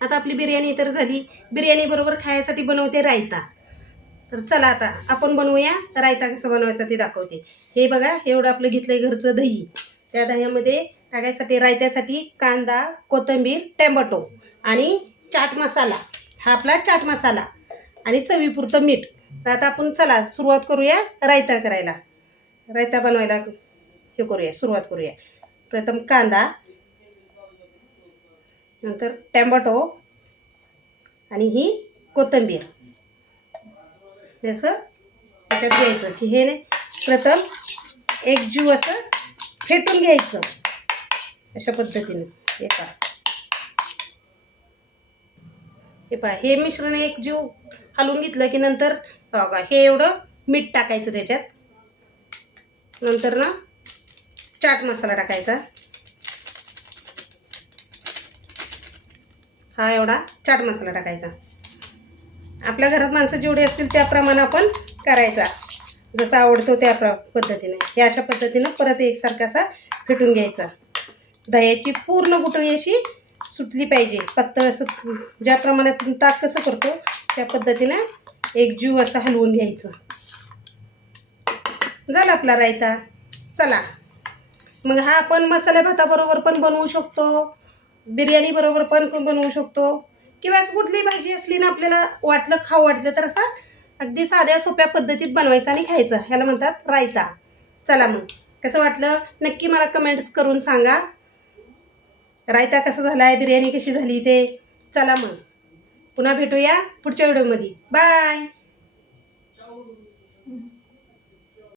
आता आपली बिर्याणी तर झाली. बिर्याणी बरोबर खायसाठी बनवते रायता. तर चला आता आपण बनवूया. रायता कसं बनवायचा ते दाखवते. हे बघा, एवढं आपलं घेतलंय घरचं दही. त्या दह्यामध्ये टाकायसाठी रायत्यासाठी कांदा, कोथिंबीर, टोमॅटो आणि चाट मसाला. हा आपला चाट मसाला आणि चवीपुरतं मीठ. तर आता आपण चला सुरुवात करूया रायता करायला. रायता बनवायला हे करूया, सुरुवात करूया. प्रथम कांदा, नंतर टोमॅटो आणि ही कोथिंबीर. असं त्याच्यात घ्यायचं की हे प्रथम एकजीव असं फेटून घ्यायचं अशा पद्धतीने. हे पहा हे मिश्रण एकजीव हलवून घेतलं की नंतर बघा हे एवढं मीठ टाकायचं त्याच्यात. नंतर ना चाट मसाला टाकायचा. हा एवढा चाट मसाला टाकायचा. आपल्या घरात माणसं जेवढे असतील त्याप्रमाणे आपण करायचा, जसं आवडतो त्या पद्धतीने. हे अशा पद्धतीनं परत एकसारखा असा फेटून घ्यायचा. दह्याची पूर्ण गुठळी अशी सुटली पाहिजे. पातळ असं ज्याप्रमाणे आपण ताक कसं करतो त्या पद्धतीनं एकजीव असं हलवून घ्यायचं. झाला आपला रायता. चला मग हा आपण मसाले भाताबरोबर पण बनवू शकतो, बिर्याणी बरोबर पण बनवू शकतो, किंवा असं कुठलीही भाजी असली ना आपल्याला वाटलं खाऊ वाटलं तर असं अगदी साध्या सोप्या पद्धतीत बनवायचं आणि खायचं. ह्याला म्हणतात रायता. चला मग कसं वाटलं नक्की मला कमेंट्स करून सांगा. रायता कसा झाला आहे, बिर्याणी कशी झाली ते. चला मग पुन्हा भेटूया पुढच्या व्हिडिओमध्ये. बाय.